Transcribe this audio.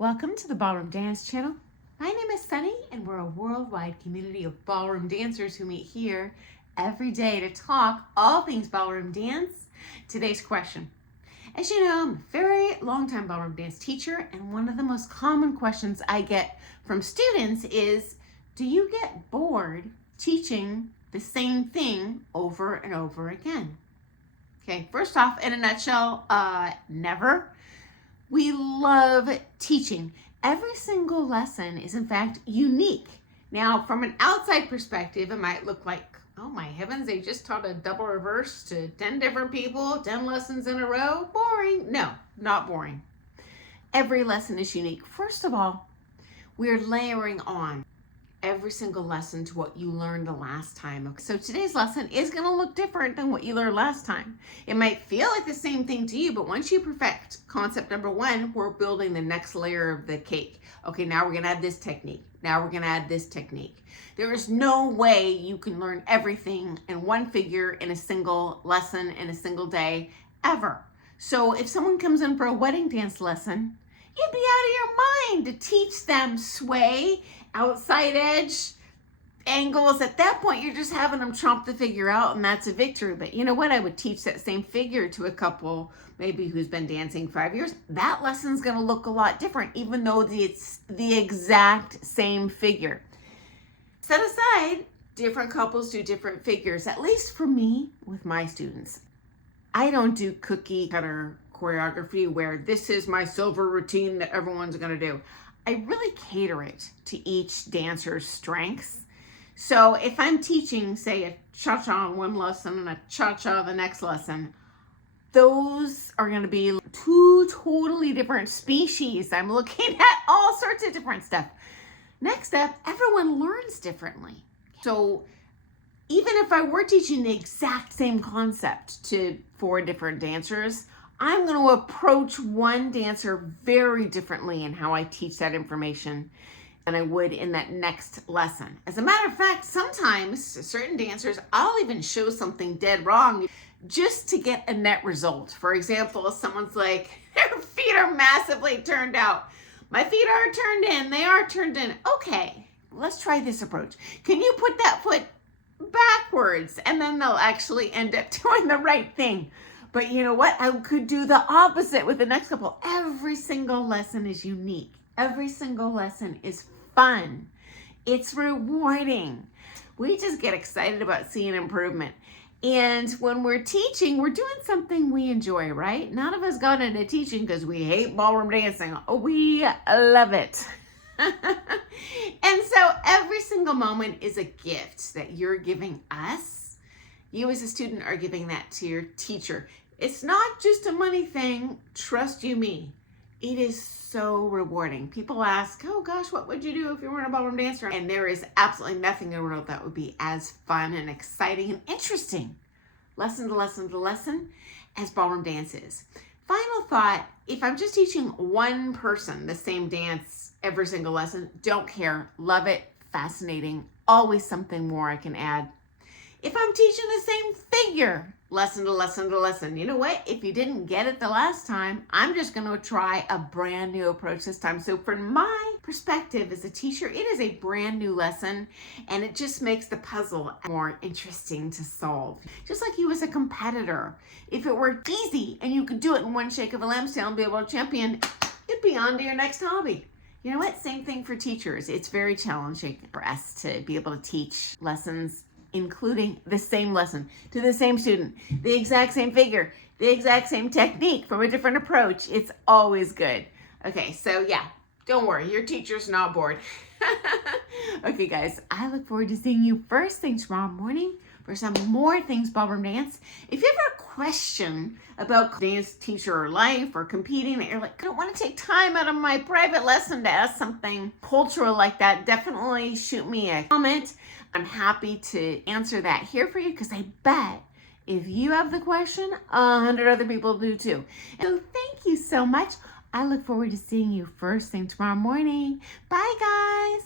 Welcome to the Ballroom Dance channel. My name is Sunny and we're a worldwide community of ballroom dancers who meet here every day to talk all things ballroom dance. Today's question. As you know, I'm a very long-time ballroom dance teacher, and one of the most common questions I get from students is, do you get bored teaching the same thing over and over again? Okay, first off, in a nutshell, never. We love teaching. Every single lesson is in fact unique. Now, from an outside perspective, it might look like, oh my heavens, they just taught a double reverse to 10 different people, 10 lessons in a row. Boring. No, not boring. Every lesson is unique. First of all, we're layering on every single lesson to what you learned the last time. So today's lesson is going to look different than what you learned last time. It might feel like the same thing to you, but once you perfect concept number one, we're building the next layer of the cake. Okay, now we're going to add this technique. Now we're going to add this technique. There is no way you can learn everything in one figure in a single lesson in a single day ever. So if someone comes in for a wedding dance lesson, you'd be out of your mind to teach them sway, outside edge, angles. At that point, you're just having them chomp the figure out, and that's a victory. But you know what? I would teach that same figure to a couple, maybe who's been dancing 5 years. That lesson's going to look a lot different, even though it's the exact same figure. Set aside, different couples do different figures, at least for me with my students. I don't do cookie cutter choreography where this is my silver routine that everyone's going to do. I really cater it to each dancer's strengths. So if I'm teaching, say, a cha-cha on one lesson and a cha-cha the next lesson, those are going to be two totally different species. I'm looking at all sorts of different stuff. Next up, everyone learns differently. So even if I were teaching the exact same concept to 4 different dancers, I'm going to approach one dancer very differently in how I teach that information than I would in that next lesson. As a matter of fact, sometimes certain dancers, I'll even show something dead wrong just to get a net result. For example, someone's like, their feet are massively turned out. My feet are turned in. They are turned in. Okay, let's try this approach. Can you put that foot backwards? And then they'll actually end up doing the right thing. But you know what? I could do the opposite with the next couple. Every single lesson is unique. Every single lesson is fun. It's rewarding. We just get excited about seeing improvement. And when we're teaching, we're doing something we enjoy, right? None of us got into teaching because we hate ballroom dancing. Oh, we love it. And so every single moment is a gift that you're giving us. You as a student are giving that to your teacher. It's not just a money thing, trust you me. It is so rewarding. People ask, oh gosh, what would you do if you weren't a ballroom dancer? And there is absolutely nothing in the world that would be as fun and exciting and interesting, lesson to lesson to lesson, as ballroom dance is. Final thought, if I'm just teaching one person the same dance every single lesson, don't care, love it, fascinating, always something more I can add. If I'm teaching the same figure, lesson to lesson to lesson, you know what? If you didn't get it the last time, I'm just going to try a brand new approach this time. So from my perspective as a teacher, it is a brand new lesson, and it just makes the puzzle more interesting to solve. Just like you as a competitor. If it were easy and you could do it in one shake of a lamb's tail and be able to champion, you'd be on to your next hobby. You know what? Same thing for teachers. It's very challenging for us to be able to teach lessons including the same lesson to the same student, the exact same figure, the exact same technique from a different approach. It's always good. Okay, so yeah, don't worry, your teacher's not bored. Okay, guys, I look forward to seeing you first thing tomorrow morning for some more things ballroom dance. If you have a question about dance teacher life or competing that you're like, I don't want to take time out of my private lesson to ask something cultural like that, definitely shoot me a comment. I'm happy to answer that here for you, because I bet if you have the question, 100 other people do too. So thank you so much. I look forward to seeing you first thing tomorrow morning. Bye, guys.